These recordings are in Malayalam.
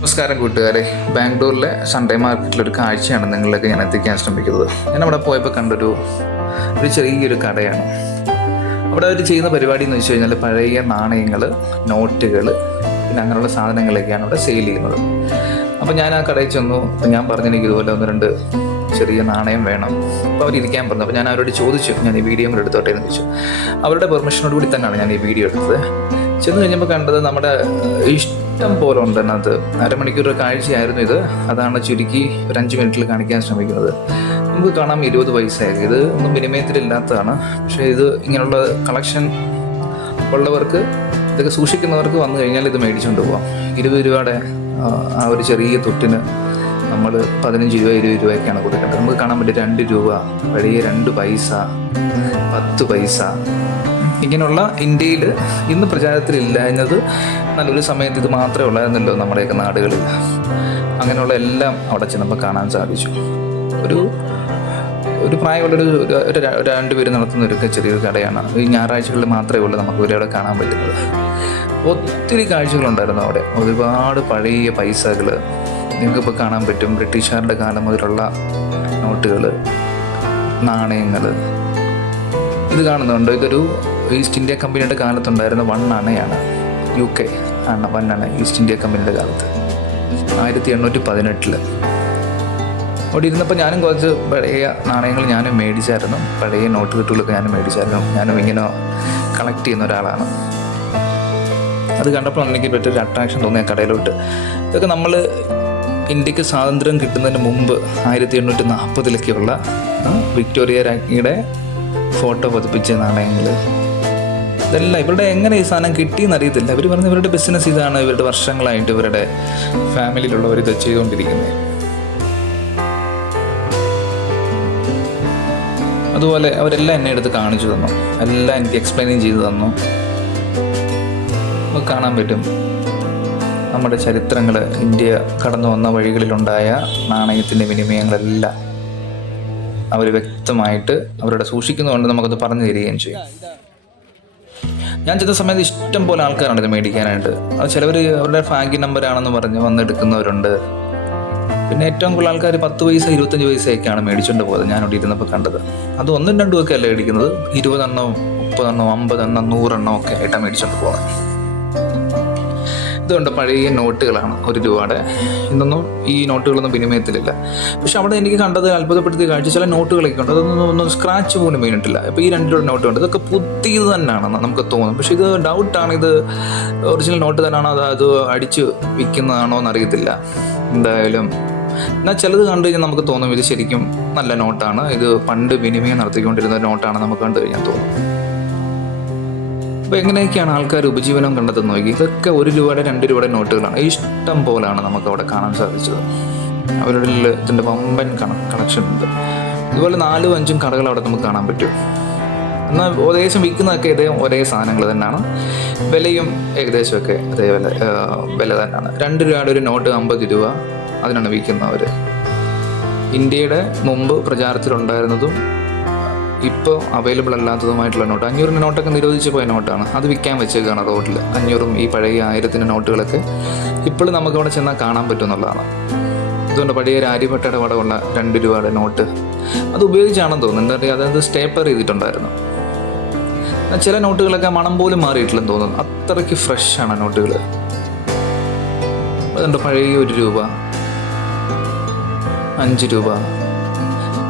നമസ്കാരം കൂട്ടുകാരെ. ബാംഗ്ലൂരിലെ സൺഡേ മാർക്കറ്റിൽ ഒരു കാഴ്ചയാണ് നിങ്ങളിലേക്ക് ഞാൻ എത്തിക്കാൻ ശ്രമിക്കുന്നത്. ഞാൻ അവിടെ പോയപ്പോൾ കണ്ടൊരു ഒരു ചെറിയൊരു കടയാണ്. അവിടെ അവർ ചെയ്യുന്ന പരിപാടി എന്ന് വെച്ച് കഴിഞ്ഞാൽ പഴയ നാണയങ്ങൾ നോട്ടുകൾ പിന്നെ അങ്ങനെയുള്ള സാധനങ്ങളൊക്കെയാണ് അവിടെ സെയിൽ ചെയ്യുന്നത്. അപ്പോൾ ഞാൻ ആ കടയിൽ ചെന്നു. ഞാൻ പറഞ്ഞു എനിക്ക് ഇതുപോലെ ഒന്ന് രണ്ട് ചെറിയ നാണയം വേണം. അപ്പോൾ അവർ ഇരിക്കാൻ പറഞ്ഞു. അപ്പോൾ ഞാൻ അവരോട് ചോദിച്ചു. ഞാൻ ഈ വീഡിയോ കൂടെ എടുത്തോട്ടെ എന്ന് ചോദിച്ചു. അവരുടെ പെർമിഷനോട് കൂടി തന്നെയാണ് ഞാൻ ഈ വീഡിയോ എടുത്തത്. ചെന്ന് കഴിഞ്ഞപ്പോൾ കണ്ടത് നമ്മുടെ ഇഷ്ടം പോലെ ഉണ്ട് അതിനകത്ത് അരമണിക്കൂർ കാഴ്ചയായിരുന്നു ഇത്. അതാണ് ചുരുക്കി ഒരു അഞ്ച് മിനിറ്റിൽ കാണിക്കാൻ ശ്രമിക്കുന്നത്. നമുക്ക് കാണാം ഇരുപത് പൈസയൊക്കെ ഇത് ഒന്നും വിനിമയത്തിലില്ലാത്തതാണ് പക്ഷേ ഇത് ഇങ്ങനെയുള്ള കളക്ഷൻ ഉള്ളവർക്ക് ഇതൊക്കെ സൂക്ഷിക്കുന്നവർക്ക് വന്നു കഴിഞ്ഞാൽ ഇത് മേടിച്ചുകൊണ്ട് പോവാം. ഇരുപത് രൂപയുടെ ആ, ആ ഒരു ചെറിയ തൊട്ടിന് നമ്മൾ പതിനഞ്ച് രൂപ ഇരുപത് രൂപയൊക്കെയാണ് കൊടുക്കേണ്ടത്. നമുക്ക് കാണാൻ പറ്റും രണ്ട് രൂപ പഴയ രണ്ട് പൈസ പത്ത് പൈസ ഇങ്ങനെയുള്ള ഇന്ത്യയിൽ ഇന്ന് പ്രചാരത്തിലില്ലായിരുന്നത് നല്ലൊരു സമയത്ത് ഇത് മാത്രമേ ഉള്ളായിരുന്നല്ലോ നമ്മുടെയൊക്കെ നാടുകളിൽ. അങ്ങനെയുള്ള എല്ലാം അവിടെ ചെന്നപ്പോൾ കാണാൻ സാധിച്ചു. ഒരു ഒരു പ്രായമുള്ളൊരു ഒരു രണ്ടുപേര് നടത്തുന്ന ഒരു ചെറിയൊരു കടയാണ്. ഈ ഞായറാഴ്ചകളിൽ മാത്രമേ ഉള്ളൂ നമുക്ക് ഒരാളെ കാണാൻ പറ്റുന്നത്. ഒത്തിരി കാഴ്ചകളുണ്ടായിരുന്നു അവിടെ. ഒരുപാട് പഴയ പൈസകൾ നിങ്ങൾക്കിപ്പോൾ കാണാൻ പറ്റും. ബ്രിട്ടീഷുകാരുടെ കാലം മുതലുള്ള നോട്ടുകൾ നാണയങ്ങൾ. ഇത് കാണുന്നുണ്ട്? ഇതൊരു ഈസ്റ്റ് ഇന്ത്യ കമ്പനിയുടെ കാലത്തുണ്ടായിരുന്ന വൺ അണയാണ് യു കെ ആണ് വൺ അണ ഈസ്റ്റ് ഇന്ത്യ കമ്പനിയുടെ കാലത്ത്. ആയിരത്തി എണ്ണൂറ്റി പതിനെട്ടിൽ അവിടെ ഇരുന്നപ്പോൾ ഞാനും കുറച്ച് പഴയ നാണയങ്ങൾ ഞാനും മേടിച്ചായിരുന്നു. പഴയ നോട്ട് കെട്ടുകളൊക്കെ ഞാനും മേടിച്ചായിരുന്നു. ഞാനും ഇങ്ങനെ കളക്ട് ചെയ്യുന്ന ഒരാളാണ്. അത് കണ്ടപ്പോൾ എനിക്ക് പറ്റൊരു അട്രാക്ഷൻ തോന്നിയ കടയിലോട്ട്. ഇതൊക്കെ നമ്മൾ ഇന്ത്യയ്ക്ക് സ്വാതന്ത്ര്യം കിട്ടുന്നതിന് മുമ്പ് ആയിരത്തി എണ്ണൂറ്റി നാൽപ്പതിലൊക്കെയുള്ള വിക്ടോറിയ രാജ്ഞിയുടെ ഫോട്ടോ പതിപ്പിച്ച നാണയങ്ങൾ ഇതെല്ലാം ഇവരുടെ എങ്ങനെ ഈ സാധനം കിട്ടിയെന്ന് അറിയത്തില്ല. ഇവർ പറഞ്ഞ ഇവരുടെ ബിസിനസ് ഇതാണ് ഇവരുടെ വർഷങ്ങളായിട്ട് ഇവരുടെ ഫാമിലിയിലുള്ളവർ ഇത് ചെയ്തുകൊണ്ടിരിക്കുന്നത് അതുപോലെ അവരെല്ലാം എന്നെ എടുത്ത് കാണിച്ചു തന്നു. എല്ലാം എനിക്ക് എക്സ്പ്ലെയിൻ ചെയ്തു തന്നു. നമുക്ക് കാണാൻ പറ്റും. നമ്മുടെ ചരിത്രങ്ങൾ ഇന്ത്യ കടന്നു വന്ന വഴികളിലുണ്ടായ നാണയത്തിന്റെ വിനിമയങ്ങളെല്ലാം അവർ വ്യക്തമായിട്ട് അവരുടെ സൂക്ഷിക്കുന്നതുകൊണ്ട് നമുക്കത് പറഞ്ഞു തരികയും ചെയ്യും. ഞാൻ ചെന്ന സമയത്ത് ഇഷ്ടം പോലെ ആൾക്കാരുണ്ട് ഇത് മേടിക്കാനായിട്ട്. അത് ചിലവർ അവരുടെ ഫാഗി നമ്പറാണെന്ന് പറഞ്ഞ് വന്നെടുക്കുന്നവരുണ്ട്. പിന്നെ ഏറ്റവും കൂടുതൽ ആൾക്കാർ പത്ത് പൈസ ഇരുപത്തഞ്ച് പൈസയൊക്കെയാണ് മേടിച്ചുകൊണ്ട് പോയത് ഞാൻ ഇവിടെ ഇരുന്നപ്പോൾ കണ്ടത്. അത് ഒന്നും രണ്ടും ഒക്കെ അല്ല മേടിക്കുന്നത്? ഇരുപതെണ്ണവും മുപ്പതെണ്ണവും അമ്പതെണ്ണം നൂറെണ്ണം ഒക്കെ ആയിട്ടാണ് മേടിച്ചുകൊണ്ട് പോകുന്നത് ഇതുകൊണ്ട് പഴയ നോട്ടുകളാണ് ഒരു രൂപയുടെ ഇന്നൊന്നും ഈ നോട്ടുകളൊന്നും വിനിമയത്തിലില്ല. പക്ഷെ അവിടെ എനിക്ക് കണ്ടത് അത്ഭുതപ്പെടുത്തിയ കാഴ്ച ചില നോട്ടുകളൊക്കെ ഉണ്ട്. അതൊന്നും ഒന്നും സ്ക്രാച്ച് പോലും വീണിട്ടില്ല. അപ്പോൾ ഈ രണ്ട് രൂപ നോട്ട് ഉണ്ട് ഇതൊക്കെ പുതിയത് തന്നെയാണെന്ന് നമുക്ക് തോന്നും. പക്ഷെ ഇത് ഡൗട്ടാണ് ഇത് ഒറിജിനൽ നോട്ട് തന്നെയാണോ? അത് അടിച്ച് വിൽക്കുന്നതാണോ എന്നറിയത്തില്ല. എന്തായാലും എന്നാൽ ചിലത് കണ്ടു കഴിഞ്ഞാൽ നമുക്ക് തോന്നും ഇത് ശരിക്കും നല്ല നോട്ടാണ്. ഇത് പണ്ട് വിനിമയം നടത്തിക്കൊണ്ടിരുന്ന നോട്ടാണ് നമുക്ക് കണ്ടു കഴിഞ്ഞാൽ തോന്നും. അപ്പോൾ എങ്ങനെയൊക്കെയാണ് ആൾക്കാർ ഉപജീവനം കണ്ടെത്തുന്നത് നോക്കി? ഇതൊക്കെ ഒരു രൂപയുടെ രണ്ട് രൂപയുടെ നോട്ടുകളാണ്. ഇഷ്ടം പോലെയാണ് നമുക്ക് അവിടെ കാണാൻ സാധിച്ചത്. അവരുടെ ഇതിന്റെ വമ്പൻ കണ കളക്ഷൻ ഉണ്ട്. ഇതുപോലെ നാലും അഞ്ചും കടകൾ അവിടെ നമുക്ക് കാണാൻ പറ്റും. എന്നാൽ ഏകദേശം വിൽക്കുന്നതൊക്കെ ഇതേ ഒരേ സാധനങ്ങൾ തന്നെയാണ്. വിലയും ഏകദേശമൊക്കെ അതേ വില വില തന്നെയാണ്. രണ്ട് രൂപയുടെ ഒരു നോട്ട് അമ്പത് രൂപ അതിനാണ് വിൽക്കുന്നവർ ഇന്ത്യയുടെ മുമ്പ് പ്രചാരത്തിലുണ്ടായിരുന്നതും ഇപ്പോൾ അവൈലബിൾ അല്ലാത്തതുമായിട്ടുള്ള നോട്ട് അഞ്ഞൂറിന്റെ നോട്ടൊക്കെ നിരോധിച്ച് പോയ നോട്ടാണ് അത് വിൽക്കാൻ വെച്ചേക്കാണ് റോഡിൽ അഞ്ഞൂറും ഈ പഴയ ആയിരത്തിന്റെ നോട്ടുകളൊക്കെ ഇപ്പോഴും നമുക്ക് അവിടെ ചെന്നാൽ കാണാൻ പറ്റുമെന്നുള്ളതാണ്. അതുകൊണ്ട് ഒരു ആര്യഭട്ടയുടെ പടമുള്ള രണ്ട് രൂപയുടെ നോട്ട് അത് ഉപയോഗിച്ചാണെന്ന് തോന്നുന്നു. എന്താ പറയുക? അതായത് സ്റ്റേപ്പർ ചെയ്തിട്ടുണ്ടായിരുന്നു. ചില നോട്ടുകളൊക്കെ മണം പോലും മാറിയിട്ടില്ലെന്ന് തോന്നുന്നു. അത്രയ്ക്ക് ഫ്രഷാണ് നോട്ടുകൾ അതുകൊണ്ട് പഴയ ഒരു രൂപ അഞ്ച് രൂപ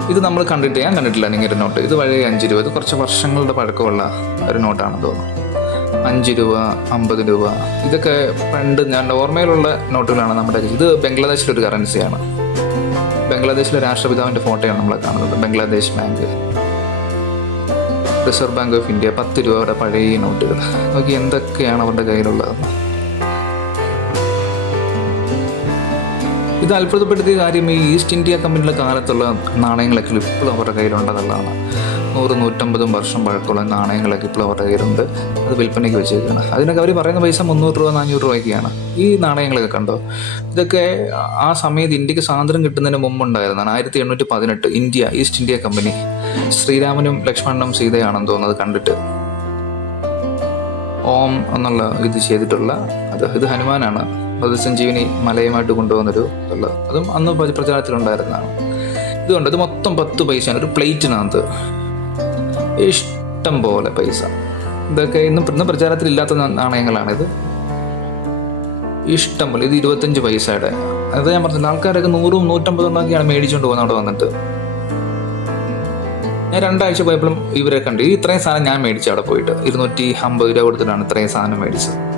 ഇത് നമ്മൾ കണ്ടിട്ട് ഞാൻ കണ്ടിട്ടില്ല ഒരു നോട്ട് ഇത് പഴയ അഞ്ച് രൂപ ഇത് കുറച്ച് വർഷങ്ങളുടെ പഴക്കമുള്ള ഒരു നോട്ടാണെന്ന് തോന്നുന്നു. അഞ്ച് രൂപ അമ്പത് രൂപ. ഇതൊക്കെ പണ്ട് ഞാൻ ഓർമ്മയിലുള്ള നോട്ടുകളാണ് നമ്മുടെ ഇത് ബംഗ്ലാദേശിലെ ഒരു കറൻസിയാണ് ബംഗ്ലാദേശിലെ രാഷ്ട്രപിതാവിന്റെ ഫോട്ടോയാണ് നമ്മൾ കാണുന്നത്. Bangladesh bank. Reserve Bank of India. പത്ത് രൂപയുടെ പഴയ നോട്ടുകൾ നോക്കി എന്തൊക്കെയാണ് അവരുടെ കയ്യിലുള്ളതെന്ന് ഇത് അത്ഭുതപ്പെടുത്തിയ കാര്യം ഈ ഈസ്റ്റ് ഇന്ത്യ കമ്പനിയുടെ കാലത്തുള്ള നാണയങ്ങളൊക്കെ ഇപ്പോഴും അവരുടെ കയ്യിലുണ്ടെന്നുള്ളതാണ്. നൂറ് നൂറ്റമ്പതും വർഷം പഴക്കമുള്ള നാണയങ്ങളൊക്കെ ഇപ്പോഴും അവരുടെ കയ്യിലുണ്ട്. അത് വിൽപ്പനയ്ക്ക് വെച്ചേക്കാണ്. അതിനൊക്കെ അവർ പറയുന്ന പൈസ മുന്നൂറ് രൂപ നാനൂറ് രൂപയൊക്കെയാണ്. ഈ നാണയങ്ങളൊക്കെ കണ്ടോ? ഇതൊക്കെ ആ സമയത്ത് ഇന്ത്യയ്ക്ക് സ്വാതന്ത്ര്യം കിട്ടുന്നതിന് മുമ്പുണ്ടായിരുന്നതാണ്. ആയിരത്തി എണ്ണൂറ്റി പതിനെട്ട് ഇന്ത്യ ഈസ്റ്റ് ഇന്ത്യ കമ്പനി ശ്രീരാമനും ലക്ഷ്മണനും സീതയാണെന്ന് തോന്നുന്നത് കണ്ടിട്ട് ഓം എന്നുള്ള ഇത് ചെയ്തിട്ടുള്ള അത് ഇത് ഹനുമാനാണ് അത് സഞ്ജീവിനി മലയുമായിട്ട് കൊണ്ടുപോകുന്നൊരു ഉള്ളത് അതും അന്ന് പ്രച- പ്രചാരത്തിലുണ്ടായിരുന്നതാണ് ഇതുകൊണ്ട് ഇത് മൊത്തം പത്ത് പൈസയാണ്. ഒരു പ്ലേറ്റിനകത്ത് ഇഷ്ടം പോലെ പൈസ. ഇതൊക്കെ ഇന്നും ഇന്ന് പ്രചാരത്തിലില്ലാത്ത നാണയങ്ങളാണിത് ഇഷ്ടം പോലെ. ഇത് ഇരുപത്തഞ്ച് പൈസയുടെ. അത് ഞാൻ പറഞ്ഞില്ല ആൾക്കാരൊക്കെ നൂറും നൂറ്റമ്പതും ഒക്കെയാണ് മേടിച്ചുകൊണ്ട് പോകുന്നത് അവിടെ വന്നിട്ട്. ഞാൻ രണ്ടാഴ്ച പോയപ്പോഴും ഇവരെ കണ്ടു. ഇത്രയും സാധനം ഞാൻ മേടിച്ചു അവിടെ പോയിട്ട്. ഇരുന്നൂറ്റി അമ്പത് രൂപ കൊടുത്തിട്ടാണ് ഇത്രയും സാധനം മേടിച്ചത്.